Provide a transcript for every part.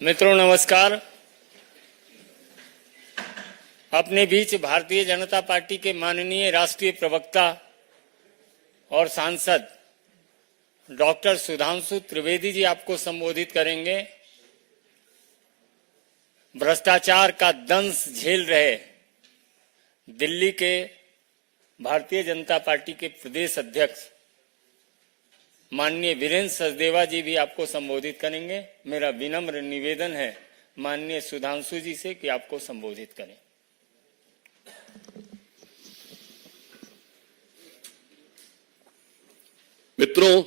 मित्रों नमस्कार। अपने बीच भारतीय जनता पार्टी के माननीय राष्ट्रीय प्रवक्ता और सांसद डॉक्टर सुधांशु त्रिवेदी जी आपको संबोधित करेंगे। भ्रष्टाचार का दंश झेल रहे दिल्ली के भारतीय जनता पार्टी के प्रदेश अध्यक्ष माननीय वीरेंद्र सचदेवा जी भी आपको संबोधित करेंगे। मेरा विनम्र निवेदन है माननीय सुधांशु जी से कि आपको संबोधित करें। मित्रों,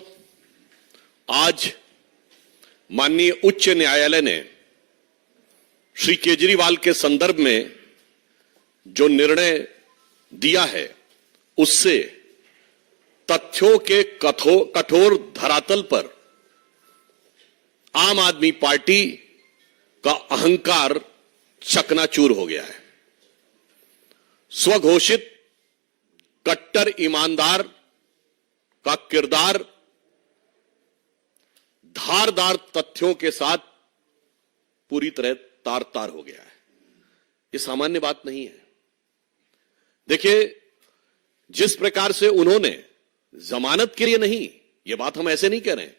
आज माननीय उच्च न्यायालय ने श्री केजरीवाल के संदर्भ में जो निर्णय दिया है उससे तथ्यों के कठोर धरातल पर आम आदमी पार्टी का अहंकार चकनाचूर हो गया है। स्वघोषित कट्टर ईमानदार का किरदार धारदार तथ्यों के साथ पूरी तरह तार तार हो गया है। यह सामान्य बात नहीं है। देखिए, जिस प्रकार से उन्होंने जमानत के लिए नहीं, यह बात हम ऐसे नहीं कह रहे हैं,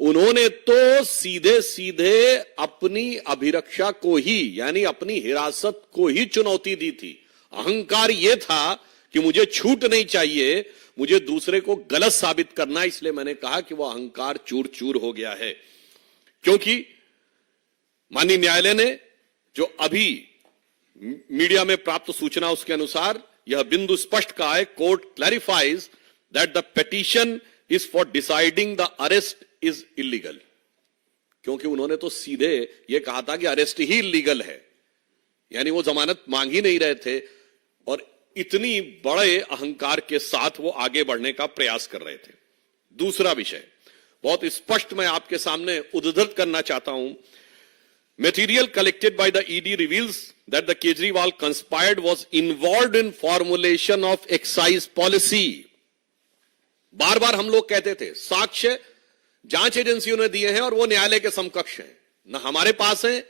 उन्होंने तो सीधे सीधे अपनी अभिरक्षा को ही यानी अपनी हिरासत को ही चुनौती दी थी। अहंकार यह था कि मुझे छूट नहीं चाहिए, मुझे दूसरे को गलत साबित करना, इसलिए मैंने कहा कि वह अहंकार चूर चूर हो गया है। क्योंकि माननीय न्यायालय ने जो अभी मीडिया में प्राप्त सूचना उसके अनुसार यह बिंदु स्पष्ट कहा है, court clarifies that the petition is for deciding the arrest is illegal। क्योंकि उन्होंने तो सीधे यह कहा था कि अरेस्ट ही इलीगल है, यानी वो जमानत मांग ही नहीं रहे थे और इतनी बड़े अहंकार के साथ वो आगे बढ़ने का प्रयास कर रहे थे। दूसरा विषय बहुत स्पष्ट मैं आपके सामने उद्धृत करना चाहता हूं। Material collected by the ED reveals that the Kejriwal conspired was involved in formulation of excise policy। बार बार हम लोग कहते थे साक्ष्य जांच एजेंसियों ने दिए हैं और वो न्यायालय के समकक्ष हैं, न हमारे पास हैं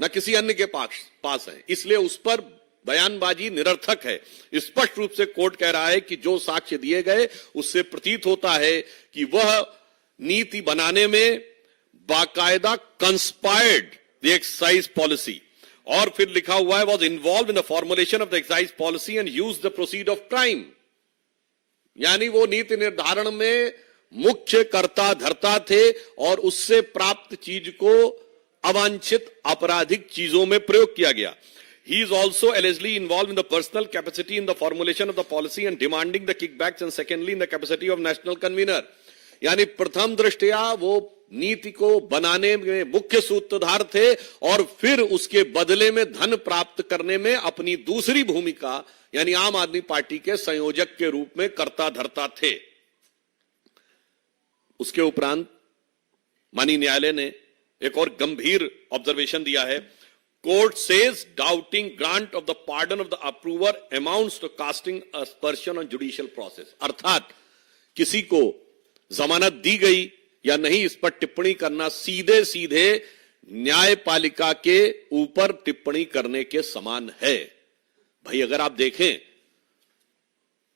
न किसी अन्य के पास हैं, इसलिए उस पर बयानबाजी निरर्थक है। स्पष्ट रूप से कोर्ट कह रहा है कि जो साक्ष्य दिए गए उससे प्रतीत होता है कि वह नीति बनाने में बाकायदा कंस्पायर्ड द एक्साइज पॉलिसी, और फिर लिखा हुआ है was involve in the formulation of the excise policy and use the proceed of crime, यानी वो नीति निर्धारण में मुख्य कर्ता धर्ता थे और उससे प्राप्त चीज को अवांछित आपराधिक चीजों में प्रयोग किया गया। He is also allegedly involved in the personal capacity in the formulation of the policy and demanding the kickbacks, and secondly in the capacity of national convener। यानी प्रथम दृष्टया वो नीति को बनाने में मुख्य सूत्रधार थे और फिर उसके बदले में धन प्राप्त करने में अपनी दूसरी भूमिका यानी आम आदमी पार्टी के संयोजक के रूप में कर्ता धर्ता थे। उसके उपरांत माननीय न्यायालय ने एक और गंभीर ऑब्जर्वेशन दिया है। Court says doubting grant of the pardon of the approver amounts to casting aspersion on judicial process, अर्थात किसी को जमानत दी गई या नहीं इस पर टिप्पणी करना सीधे सीधे न्यायपालिका के ऊपर टिप्पणी करने के समान है। भाई अगर आप देखें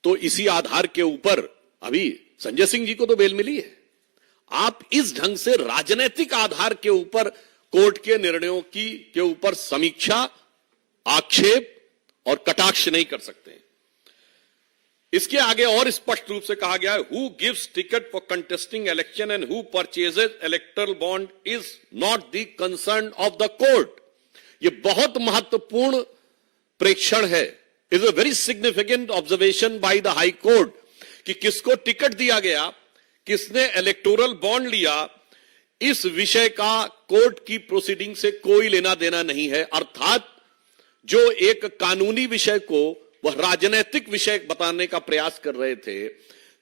तो इसी आधार के ऊपर अभी संजय सिंह जी को तो बेल मिली है। आप इस ढंग से राजनीतिक आधार के ऊपर कोर्ट के निर्णयों के ऊपर समीक्षा, आक्षेप और कटाक्ष नहीं कर सकते। इसके आगे और स्पष्ट रूप से कहा गया है, who gives ticket for contesting election and who purchases electoral bond is not the concern of the court. यह बहुत महत्वपूर्ण प्रेक्षण है, is a very significant observation by the high court कि किसको टिकट दिया गया, किसने इलेक्टोरल बॉन्ड लिया, इस विषय का कोर्ट की प्रोसीडिंग से कोई लेना देना नहीं है। अर्थात जो एक कानूनी विषय को वह राजनीतिक विषय बताने का प्रयास कर रहे थे,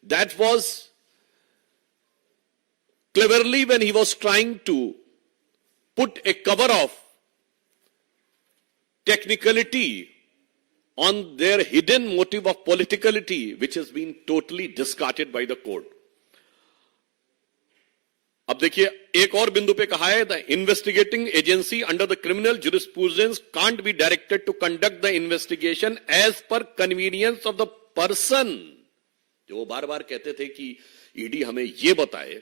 that was cleverly when he was trying to put a cover of technicality on their hidden motive of politicality, which has been totally discarded by the court। अब देखिए एक और बिंदु पे कहा है, the investigating agency under the criminal jurisprudence can't be directed to conduct the investigation as per convenience of the person. जो वो बार बार कहते थे कि ईडी हमें ये बताए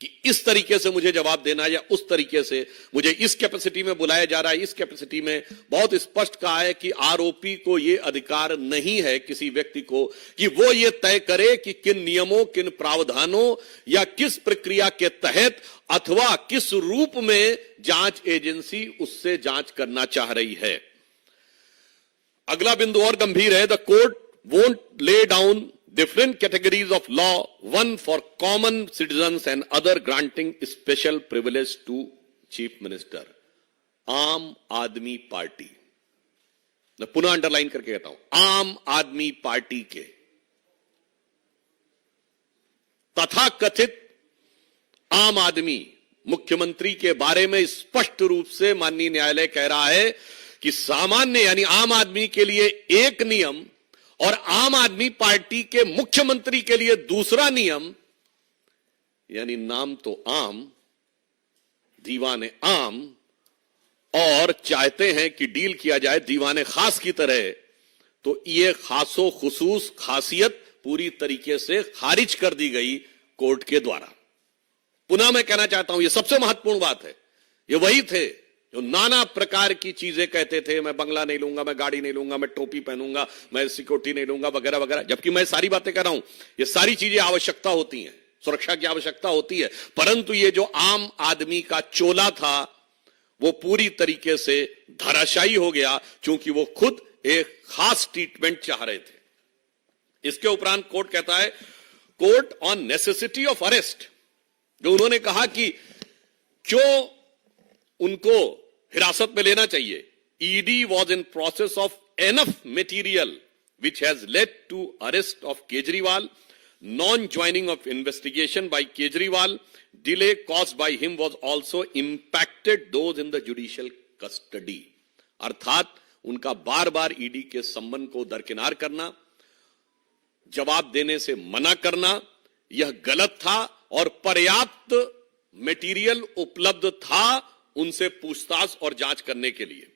कि इस तरीके से मुझे जवाब देना या उस तरीके से मुझे इस कैपेसिटी में बुलाया जा रहा है, इस कैपेसिटी में, बहुत स्पष्ट कहा है कि आरोपी को यह अधिकार नहीं है किसी व्यक्ति को कि वो ये तय करे कि किन नियमों, किन प्रावधानों या किस प्रक्रिया के तहत अथवा किस रूप में जांच एजेंसी उससे जांच करना चाह रही है। अगला बिंदु और गंभीर है, the court won't lay down different categories of law, one for common citizens and other granting special privilege to chief minister. आम आदमी पार्टी, मैं पुनः अंडरलाइन करके कहता हूं, आम आदमी पार्टी के तथाकथित आम आदमी मुख्यमंत्री के बारे में स्पष्ट रूप से माननीय न्यायालय कह रहा है कि सामान्य यानी आम आदमी के लिए एक नियम और आम आदमी पार्टी के मुख्यमंत्री के लिए दूसरा नियम, यानी नाम तो आम, दीवाने आम, और चाहते हैं कि डील किया जाए दीवाने खास की तरह, तो ये खासो खुसूस खासियत पूरी तरीके से खारिज कर दी गई कोर्ट के द्वारा। पुनः मैं कहना चाहता हूं, यह सबसे महत्वपूर्ण बात है, ये वही थे जो नाना प्रकार की चीजें कहते थे, मैं बंगला नहीं लूंगा, मैं गाड़ी नहीं लूंगा, मैं टोपी पहनूंगा, मैं सिक्योरिटी नहीं लूंगा, वगैरह वगैरह। जबकि मैं सारी बातें कर रहा हूं, ये सारी चीजें आवश्यकता होती हैं, सुरक्षा की आवश्यकता होती है, परंतु ये जो आम आदमी का चोला था वो पूरी तरीके से धराशायी हो गया, क्योंकि वो खुद एक खास ट्रीटमेंट चाह रहे थे। इसके उपरांत कोर्ट कहता है, court on necessity of arrest, जो उन्होंने कहा कि क्यों उनको हिरासत में लेना चाहिए। ED was in process of enough material which has led to arrest of Kejriwal, non joining of investigation by Kejriwal, delay caused by him was also impacted those in the judicial custody. अर्थात उनका बार बार ईडी के संबंध को दरकिनार करना, जवाब देने से मना करना, यह गलत था और पर्याप्त मटेरियल उपलब्ध था उनसे पूछताछ और जांच करने के लिए।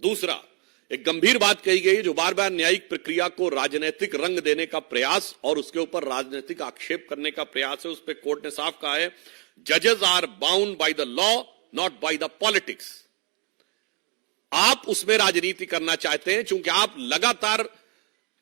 दूसरा, एक गंभीर बात कही गई जो बार बार न्यायिक प्रक्रिया को राजनीतिक रंग देने का प्रयास और उसके ऊपर राजनीतिक आक्षेप करने का प्रयास है। उस पर कोर्ट ने साफ कहा है, जजेस are bound by the law not by the politics. आप उसमें राजनीति करना चाहते हैं क्योंकि आप लगातार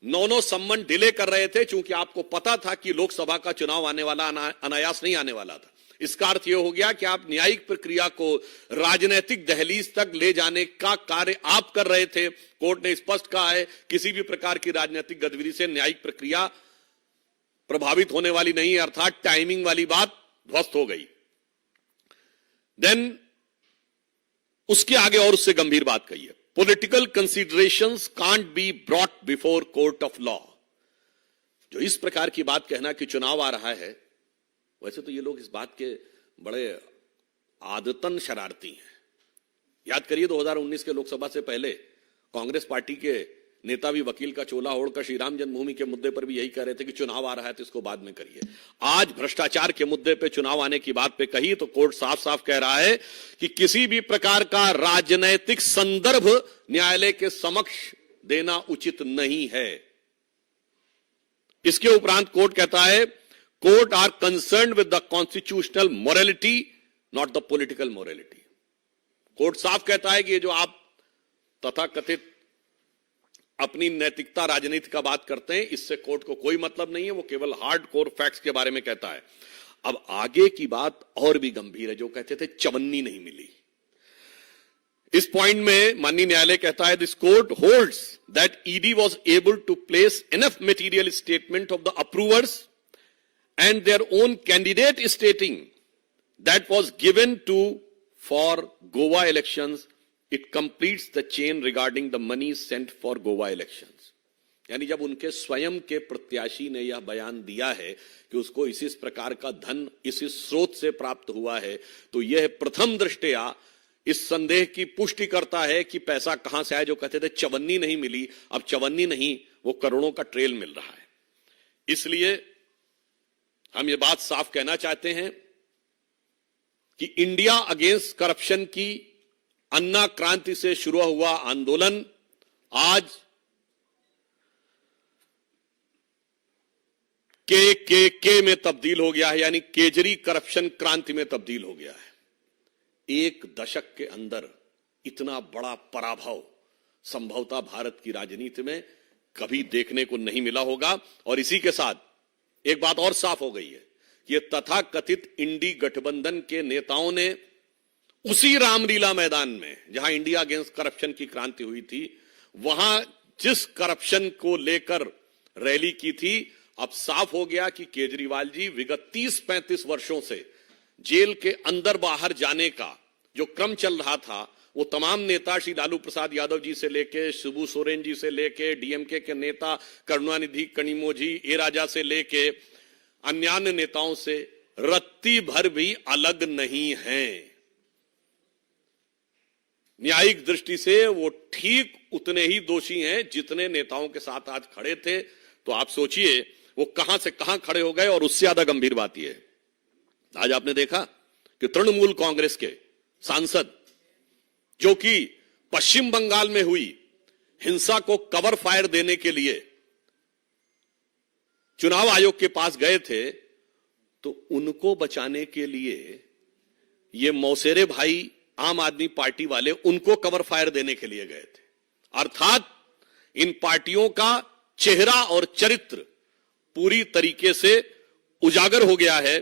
9 सम्मन डिले कर रहे थे, क्योंकि आपको पता था कि लोकसभा का चुनाव आने वाला, अनायास नहीं आने वाला था। इसका अर्थ यह हो गया कि आप न्यायिक प्रक्रिया को राजनीतिक दहलीज तक ले जाने का कार्य आप कर रहे थे। कोर्ट ने स्पष्ट कहा है, किसी भी प्रकार की राजनीतिक गतिविधि से न्यायिक प्रक्रिया प्रभावित होने वाली नहीं है, अर्थात टाइमिंग वाली बात ध्वस्त हो गई। देन उसके आगे और उससे गंभीर बात कही है, political considerations can't be brought before court of law. जो इस प्रकार की बात कहना कि चुनाव आ रहा है, वैसे तो ये लोग इस बात के बड़े आदतन शरारती हैं। याद करिए 2019 के लोकसभा से पहले कांग्रेस पार्टी के नेता भी वकील का चोला ओढ़कर श्री राम जन्मभूमि के मुद्दे पर भी यही कह रहे थे कि चुनाव आ रहा है तो इसको बाद में करिए। आज भ्रष्टाचार के मुद्दे पे चुनाव आने की बात पे कही तो कोर्ट साफ साफ कह रहा है कि किसी भी प्रकार का राजनैतिक संदर्भ न्यायालय के समक्ष देना उचित नहीं है। इसके उपरांत कोर्ट कहता है, court are concerned with the constitutional morality not the political morality. Court साफ कहता है कि ये जो आप तथाकथित अपनी नैतिकता राजनीति का बात करते हैं, इससे कोर्ट को कोई मतलब नहीं है, वो केवल हार्ड कोर फैक्ट्स के बारे में कहता है। अब आगे की बात और भी गंभीर है, जो कहते थे चवन्नी नहीं मिली। इस पॉइंट में माननीय न्यायालय कहता है, this court holds that ED was able to place enough material statement of the approvers and their own candidate stating that was given to for Goa elections, it completes the chain regarding the money sent for Goa elections. यानी जब उनके स्वयं के प्रत्याशी ने यह बयान दिया है कि उसको इस प्रकार का धन इस स्रोत से प्राप्त हुआ है, तो यह प्रथम दृष्टया इस संदेह की पुष्टि करता है कि पैसा कहां से आया। जो कहते थे चवन्नी नहीं मिली, अब चवन्नी नहीं, वो करोड़ों का ट्रेल मिल रहा है। इसलिए हम ये बात साफ कहना चाहते हैं कि इंडिया अगेंस्ट करप्शन की अन्ना क्रांति से शुरू हुआ आंदोलन आज के में तब्दील हो गया है, यानी केजरी करप्शन क्रांति में तब्दील हो गया है। एक दशक के अंदर इतना बड़ा पराभव संभवतः भारत की राजनीति में कभी देखने को नहीं मिला होगा। और इसी के साथ एक बात और साफ हो गई है कि ये तथाकथित इंडी गठबंधन के नेताओं ने उसी रामलीला मैदान में जहां इंडिया अगेंस्ट करप्शन की क्रांति हुई थी, वहां जिस करप्शन को लेकर रैली की थी, अब साफ हो गया कि केजरीवाल जी विगत 30-35 वर्षों से जेल के अंदर बाहर जाने का जो क्रम चल रहा था, वो तमाम नेता श्री लालू प्रसाद यादव जी से लेके शिबू सोरेन जी से लेके डीएमके के नेता करुणानिधि कनिमोझी ए राजा से लेके अन्य नेताओं से रत्ती भर भी अलग नहीं हैं। न्यायिक दृष्टि से वो ठीक उतने ही दोषी हैं जितने नेताओं के साथ आज खड़े थे। तो आप सोचिए वो कहां से कहां खड़े हो गए। और उससे ज्यादा गंभीर बात यह है, आज आपने देखा कि तृणमूल कांग्रेस के सांसद जो कि पश्चिम बंगाल में हुई हिंसा को कवर फायर देने के लिए चुनाव आयोग के पास गए थे, तो उनको बचाने के लिए ये मौसेरे भाई आम आदमी पार्टी वाले उनको कवर फायर देने के लिए गए थे। अर्थात इन पार्टियों का चेहरा और चरित्र पूरी तरीके से उजागर हो गया है,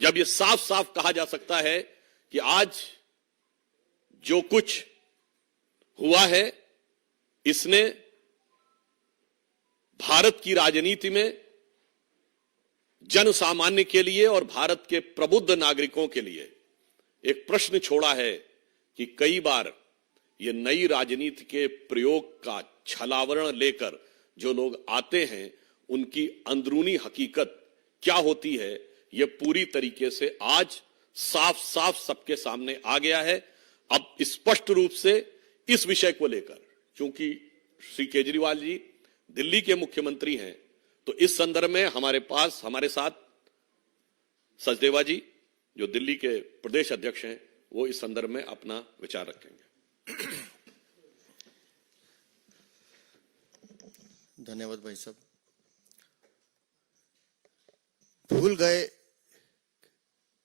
जब यह साफ साफ कहा जा सकता है कि आज जो कुछ हुआ है इसने भारत की राजनीति में जन सामान्य के लिए और भारत के प्रबुद्ध नागरिकों के लिए एक प्रश्न छोड़ा है कि कई बार ये नई राजनीति के प्रयोग का छलावरण लेकर जो लोग आते हैं, उनकी अंदरूनी हकीकत क्या होती है, यह पूरी तरीके से आज साफ साफ सबके सामने आ गया है। अब स्पष्ट रूप से इस विषय को लेकर, चूंकि श्री केजरीवाल जी दिल्ली के मुख्यमंत्री हैं, तो इस संदर्भ में हमारे साथ सचदेवा जी जो दिल्ली के प्रदेश अध्यक्ष हैं, वो इस संदर्भ में अपना विचार रखेंगे। धन्यवाद भाई साहब। भूल गए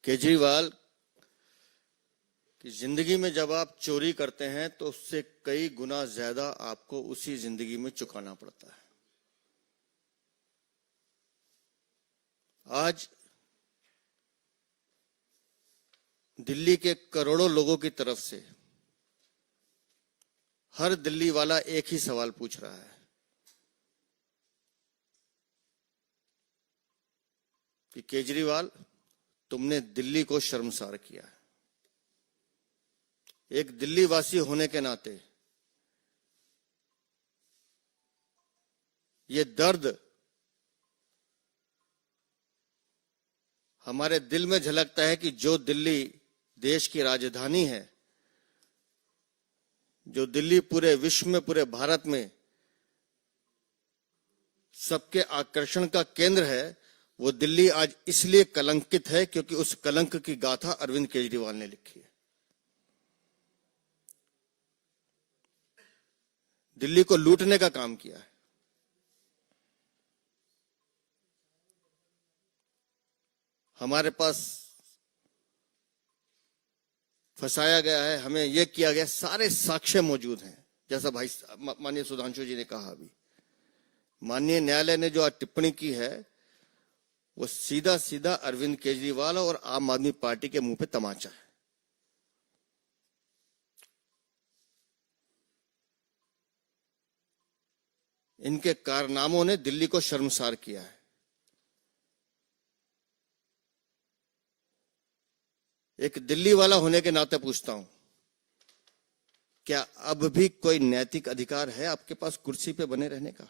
केजरीवाल कि जिंदगी में जब आप चोरी करते हैं तो उससे कई गुना ज्यादा आपको उसी जिंदगी में चुकाना पड़ता है। आज दिल्ली के करोड़ों लोगों की तरफ से हर दिल्ली वाला एक ही सवाल पूछ रहा है कि केजरीवाल, तुमने दिल्ली को शर्मसार किया है। एक दिल्ली वासी होने के नाते ये दर्द हमारे दिल में झलकता है कि जो दिल्ली देश की राजधानी है, जो दिल्ली पूरे विश्व में, पूरे भारत में सबके आकर्षण का केंद्र है, वो दिल्ली आज इसलिए कलंकित है क्योंकि उस कलंक की गाथा अरविंद केजरीवाल ने लिखी है। दिल्ली को लूटने का काम किया है। हमारे पास फंसाया गया है, हमें यह किया गया, सारे साक्ष्य मौजूद हैं। जैसा भाई माननीय सुधांशु जी ने कहा, अभी माननीय न्यायालय ने जो आज टिप्पणी की है, वो सीधा सीधा अरविंद केजरीवाल और आम आदमी पार्टी के मुंह पे तमाचा है। इनके कारनामों ने दिल्ली को शर्मसार किया है। एक दिल्ली वाला होने के नाते पूछता हूं, क्या अब भी कोई नैतिक अधिकार है आपके पास कुर्सी पे बने रहने का?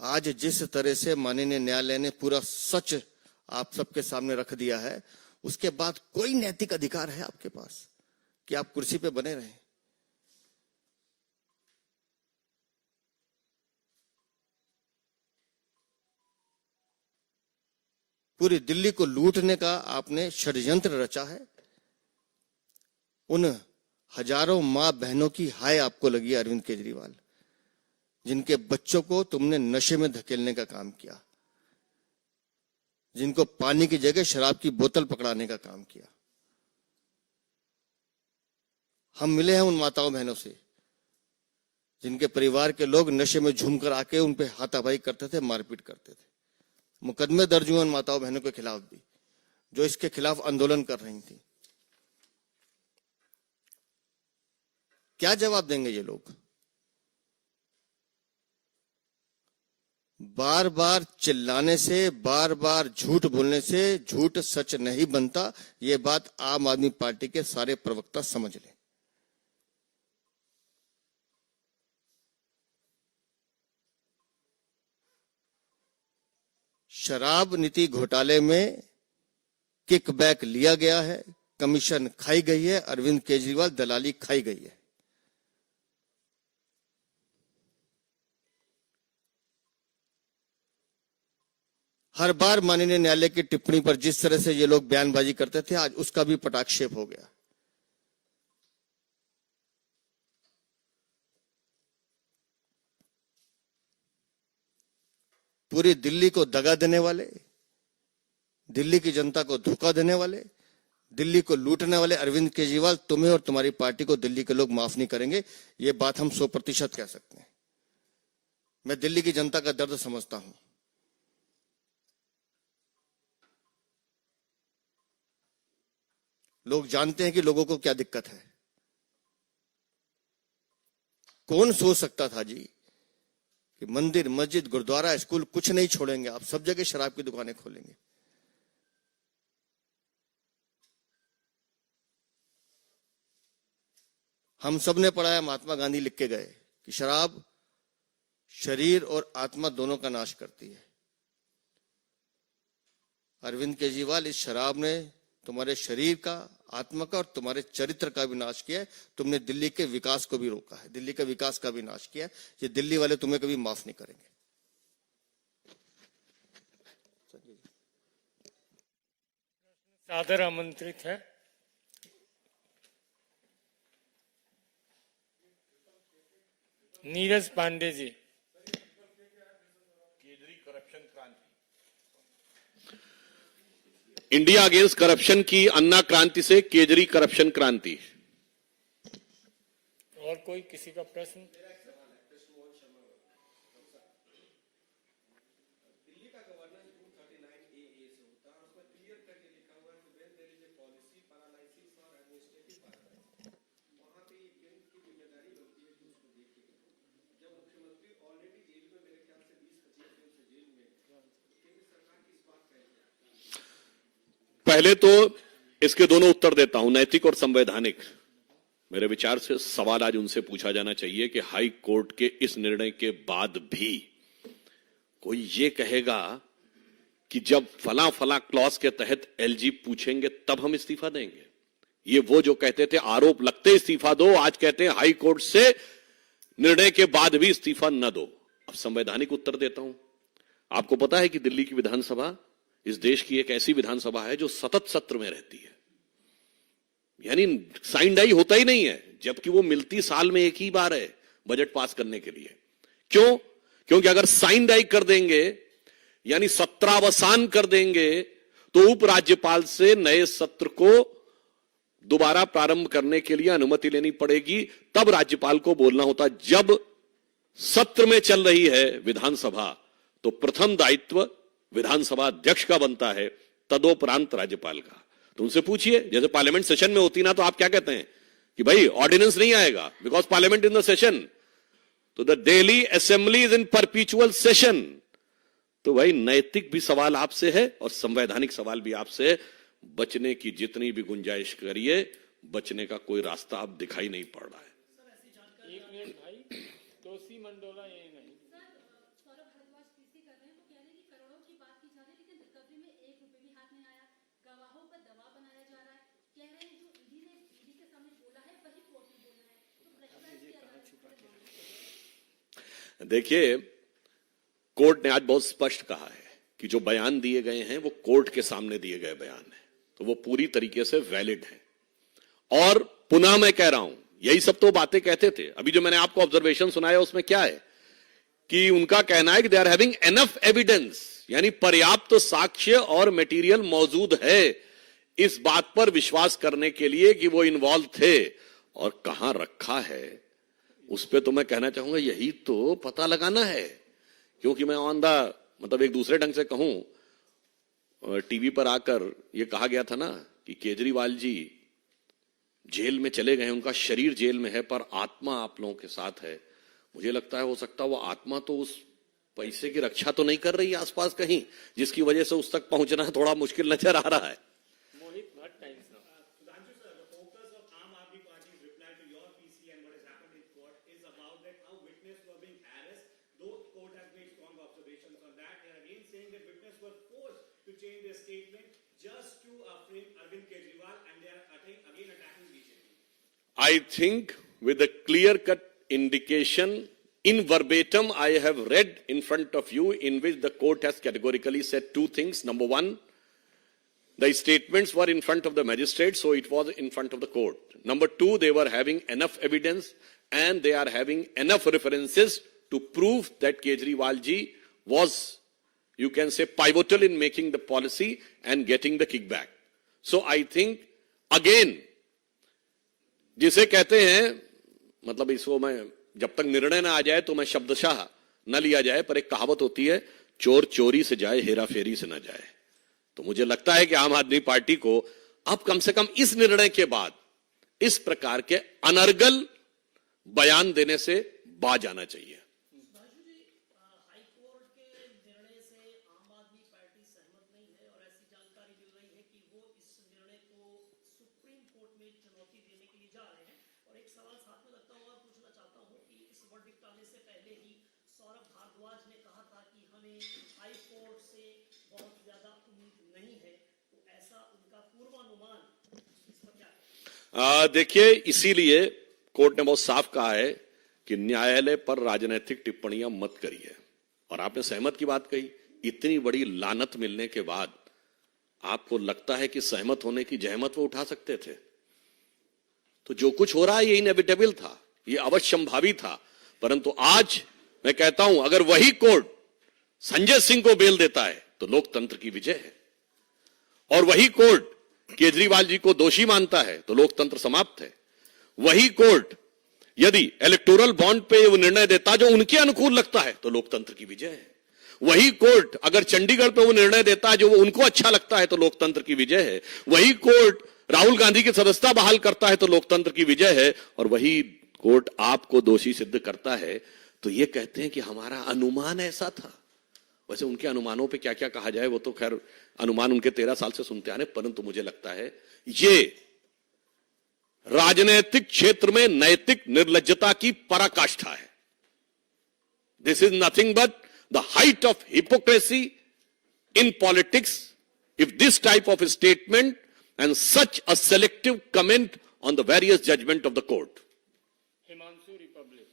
आज जिस तरह से माननीय न्यायालय ने पूरा सच आप सबके सामने रख दिया है, उसके बाद कोई नैतिक अधिकार है आपके पास कि आप कुर्सी पे बने रहें? पूरी दिल्ली को लूटने का आपने षड्यंत्र रचा है। उन हजारों मां बहनों की हाय आपको लगी है अरविंद केजरीवाल, जिनके बच्चों को तुमने नशे में धकेलने का काम किया, जिनको पानी की जगह शराब की बोतल पकड़ाने का काम किया। हम मिले हैं उन माताओं बहनों से जिनके परिवार के लोग नशे में झूमकर आके उन पे हाथापाई करते थे, मारपीट करते थे। मुकदमे दर्ज हुए उन माताओं बहनों के खिलाफ भी, जो इसके खिलाफ आंदोलन कर रही थी। क्या जवाब देंगे ये लोग? बार बार चिल्लाने से, बार बार झूठ बोलने से झूठ सच नहीं बनता। ये बात आम आदमी पार्टी के सारे प्रवक्ता समझ लें। शराब नीति घोटाले में किकबैक लिया गया है, कमीशन खाई गई है, अरविंद केजरीवाल दलाली खाई गई है। हर बार माननीय न्यायालय की टिप्पणी पर जिस तरह से ये लोग बयानबाजी करते थे, आज उसका भी पटाक्षेप हो गया। पूरी दिल्ली को दगा देने वाले, दिल्ली की जनता को धोखा देने वाले, दिल्ली को लूटने वाले अरविंद केजरीवाल, तुम्हें और तुम्हारी पार्टी को दिल्ली के लोग माफ नहीं करेंगे। ये बात हम 100% कह सकते हैं। मैं दिल्ली की जनता का दर्द समझता हूं। लोग जानते हैं कि लोगों को क्या दिक्कत है। कौन सोच सकता था जी कि मंदिर, मस्जिद, गुरुद्वारा, स्कूल कुछ नहीं छोड़ेंगे, आप सब जगह शराब की दुकानें खोलेंगे। हम सब ने पढ़ा है, महात्मा गांधी लिख के गए कि शराब शरीर और आत्मा दोनों का नाश करती है। अरविंद केजरीवाल, इस शराब ने तुम्हारे शरीर का, आत्मा का और तुम्हारे चरित्र का भी नाश किया है। तुमने दिल्ली के विकास को भी रोका है, दिल्ली के विकास का भी नाश किया है। ये दिल्ली वाले तुम्हें कभी माफ नहीं करेंगे। सादर आमंत्रित है Neeraj Pandey ji. India against corruption की अन्ना क्रांति से केजरी करप्शन क्रांति। और कोई किसी का प्रश्न? पहले तो इसके दोनों उत्तर देता हूं, नैतिक और संवैधानिक। मेरे विचार से सवाल आज उनसे पूछा जाना चाहिए कि हाई कोर्ट के इस निर्णय के बाद भी कोई ये कहेगा कि जब फला फला क्लॉज के तहत एलजी पूछेंगे तब हम इस्तीफा देंगे। ये वो जो कहते थे आरोप लगते इस्तीफा दो, आज कहते हैं हाई कोर्ट से निर्णय के बाद भी इस्तीफा न दो। अब संवैधानिक उत्तर देता हूं। आपको पता है कि दिल्ली की विधानसभा इस देश की एक ऐसी विधानसभा है जो सतत सत्र में रहती है, यानी साइन डाई होता ही नहीं है, जबकि वो मिलती साल में एक ही बार है बजट पास करने के लिए। क्यों? क्योंकि अगर साइन डाई कर देंगे यानी सत्रावसान कर देंगे तो उपराज्यपाल से नए सत्र को दोबारा प्रारंभ करने के लिए अनुमति लेनी पड़ेगी। तब राज्यपाल को बोलना होता। जब सत्र में चल रही है विधानसभा तो प्रथम दायित्व विधानसभा अध्यक्ष का बनता है, तदोपरांत राज्यपाल का। तो उनसे पूछिए, जैसे पार्लियामेंट सेशन में होती ना तो आप क्या कहते हैं कि भाई ऑर्डिनेंस नहीं आएगा because parliament in the session, तो the Delhi assembly is in perpetual session. तो भाई नैतिक भी सवाल आपसे है और संवैधानिक सवाल भी आपसे है। बचने की जितनी भी गुंजाइश करिए, बचने का कोई रास्ता अब दिखाई नहीं पड़ रहा है। एक मिनट भाई, तोसी मंडोला यही नहीं। देखिए, कोर्ट ने आज बहुत स्पष्ट कहा है कि जो बयान दिए गए हैं वो कोर्ट के सामने दिए गए बयान हैं, तो वो पूरी तरीके से वैलिड है। और पुनः मैं कह रहा हूं, यही सब तो बातें कहते थे। अभी जो मैंने आपको ऑब्जर्वेशन सुनाया उसमें क्या है कि उनका कहना है कि they are having enough evidence, यानी पर्याप्त साक्ष्य और मटेरियल मौजूद है इस बात पर विश्वास करने के लिए कि वो इन्वॉल्व थे। और कहां रखा है उस पे तो मैं कहना चाहूंगा यही तो पता लगाना है। क्योंकि मैं ऑन द मतलब एक दूसरे ढंग से कहूं, टीवी पर आकर यह कहा गया था ना कि केजरीवाल जी जेल में चले गए, उनका शरीर जेल में है पर आत्मा आप लोगों के साथ है। मुझे लगता है हो सकता है वो आत्मा तो उस पैसे की रक्षा तो नहीं कर रही है आसपास कहीं, जिसकी वजह से उस तक पहुंचना थोड़ा मुश्किल नजर आ रहा है। Mohit Bhatt Times Now. Sudhanshu sir, the focus of Aam Aadmi Party's reply to your PC and what has happened in court is about that how witnesses were being harassed, though court has made strong observations on that. They are again saying that witnesses were forced to change their statement just to frame Arvind Kejriwal, and they are again attacking BJP. I think with a clear-cut indication in verbatim I have read in front of you in which the court has categorically said two things. Number one, the statements were in front of the magistrate, so it was in front of the court. Number two, they were having enough evidence and they are having enough references to prove that Kejriwal ji was, you can say, pivotal in making the policy and getting the kickback. So I think, again, जिसे कहते हैं, मतलब इसको मैं जब तक निर्णय ना आ जाए तो मैं शब्दशः न लिया जाए, पर एक कहावत होती है, चोर चोरी से जाए हेरा फेरी से न जाए। तो मुझे लगता है कि आम आदमी पार्टी को अब कम से कम इस निर्णय के बाद इस प्रकार के अनर्गल बयान देने से बाज आना चाहिए। हाईकोर्ट के निर्णय से आम आदमी पार्टी सहमत नहीं है और ऐसी जानकारी मिल रही है कि वो इस निर्णय को सुप्रीम कोर्ट में चुनौती देने के लिए जा रहे हैं। और एक सवाल साथ में लगता हुआ पूछना चाहता हूं कि इस वर्डिक्ट आने से पहले ही सौरभ भारद्वाज ने कहा था कि हमें हाई कोर्ट से बहुत ज्यादा उम्मीद नहीं है, तो ऐसा उनका पूर्वानुमान इस पर क्या? देखिए, इसीलिए कोर्ट ने बहुत साफ कहा है कि न्यायालय पर राजनीतिक टिप्पणियां मत करिए। और आपने सहमत की बात कही, इतनी बड़ी लानत मिलने के बाद आपको लगता है कि सहमत होने की जहमत वो उठा सकते थे? तो जो कुछ हो रहा है ये इनएविटेबल था, ये अवश्यंभावी था। परंतु आज मैं कहता हूं, अगर वही कोर्ट संजय सिंह को बेल देता है तो लोकतंत्र की विजय है, और वही कोर्ट केजरीवाल जी को दोषी मानता है तो लोकतंत्र समाप्त है। वही कोर्ट यदि इलेक्टोरल बॉन्ड पे वो निर्णय देता जो उनके अनुकूल लगता है तो लोकतंत्र की विजय है। वही कोर्ट अगर चंडीगढ़ पे वो निर्णय देता है जो उनको अच्छा लगता है तो लोकतंत्र की विजय है। वही कोर्ट राहुल गांधी की सदस्यता बहाल करता है तो लोकतंत्र की विजय है। और वही कोर्ट आपको दोषी सिद्ध करता है तो ये कहते हैं कि हमारा अनुमान ऐसा था। वैसे उनके अनुमानों पे क्या क्या कहा जाए, वो तो खैर अनुमान उनके 13 साल से सुनते आ रहे, परंतु मुझे लगता है ये राजनीतिक क्षेत्र में नैतिक निर्लज्जता की पराकाष्ठा है। This is nothing but the height of hypocrisy in politics if this type of statement and such a selective comment on the various judgement of the court. Himanshu Republic.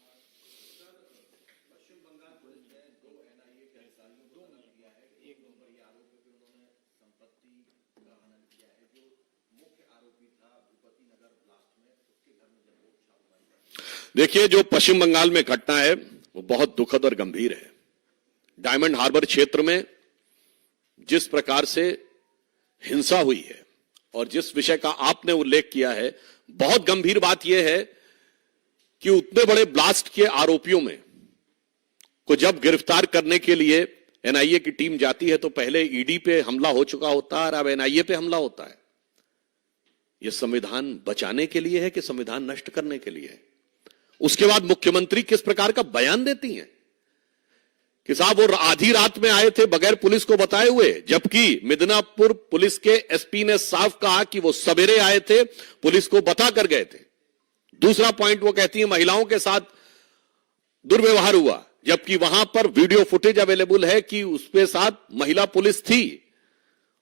देखिए, जो पश्चिम बंगाल में घटना है वो बहुत दुखद और गंभीर है। डायमंड हार्बर क्षेत्र में जिस प्रकार से हिंसा हुई है और जिस विषय का आपने उल्लेख किया है, बहुत गंभीर बात यह है कि उतने बड़े ब्लास्ट के आरोपियों में को जब गिरफ्तार करने के लिए एनआईए की टीम जाती है तो पहले ईडी पे हमला हो चुका होता है और अब एनआईए पे हमला होता है। यह संविधान बचाने के लिए है कि संविधान नष्ट करने के लिए है? उसके बाद मुख्यमंत्री किस प्रकार का बयान देती हैं कि साहब वो आधी रात में आए थे बगैर पुलिस को बताए हुए, जबकि मिदनापुर पुलिस के एसपी ने साफ कहा कि वो सवेरे आए थे, पुलिस को बता कर गए थे। दूसरा पॉइंट वो कहती है महिलाओं के साथ दुर्व्यवहार हुआ, जबकि वहां पर वीडियो फुटेज अवेलेबल है कि उसके साथ महिला पुलिस थी।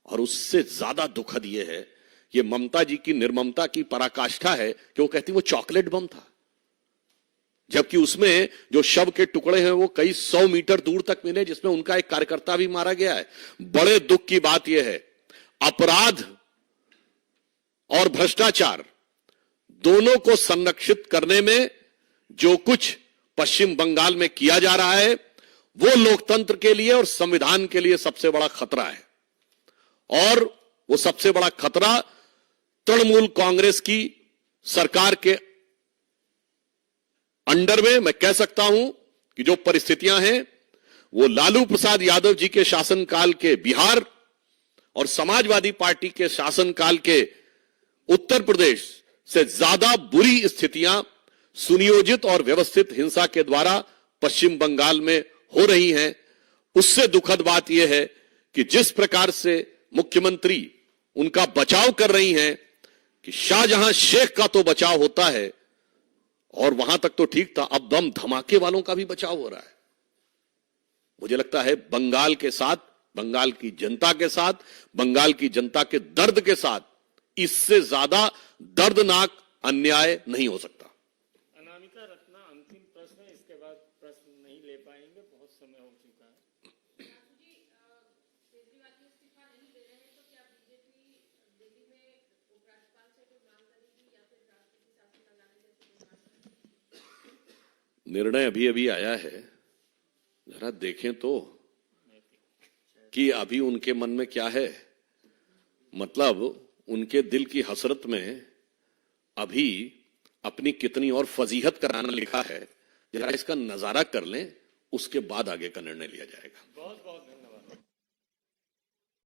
और उससे ज्यादा दुखद यह है, ये ममता जी की निर्ममता की पराकाष्ठा है कि वो कहती वो चॉकलेट बम था। जबकि उसमें जो शव के टुकड़े हैं वो कई 100 मीटर दूर तक मिले, जिसमें उनका एक कार्यकर्ता भी मारा गया है। बड़े दुख की बात यह है, अपराध और भ्रष्टाचार दोनों को संरक्षित करने में जो कुछ पश्चिम बंगाल में किया जा रहा है वो लोकतंत्र के लिए और संविधान के लिए सबसे बड़ा खतरा है। और वो सबसे बड़ा खतरा तृणमूल कांग्रेस की सरकार के अंडर में मैं कह सकता हूं कि जो परिस्थितियां हैं वो लालू प्रसाद यादव जी के शासनकाल के बिहार और समाजवादी पार्टी के शासनकाल के उत्तर प्रदेश से ज्यादा बुरी स्थितियां सुनियोजित और व्यवस्थित हिंसा के द्वारा पश्चिम बंगाल में हो रही हैं। उससे दुखद बात यह है कि जिस प्रकार से मुख्यमंत्री उनका बचाव कर रही हैं कि शाहजहां शेख का तो बचाव होता है और वहां तक तो ठीक था, अब बम धमाके वालों का भी बचाव हो रहा है। मुझे लगता है बंगाल के साथ, बंगाल की जनता के साथ, बंगाल की जनता के दर्द के साथ इससे ज्यादा दर्दनाक अन्याय नहीं हो सकता। अनामिका रत्ना अंतिम प्रश्न है, इसके बाद प्रश्न नहीं ले पाएंगे, बहुत समय हो चुका है। निर्णय अभी अभी आया है, जरा देखें तो कि अभी उनके मन में क्या है। मतलब उनके दिल की हसरत में अभी अपनी कितनी और फजीहत कराना लिखा है, जरा इसका नजारा कर लें, उसके बाद आगे का निर्णय लिया जाएगा।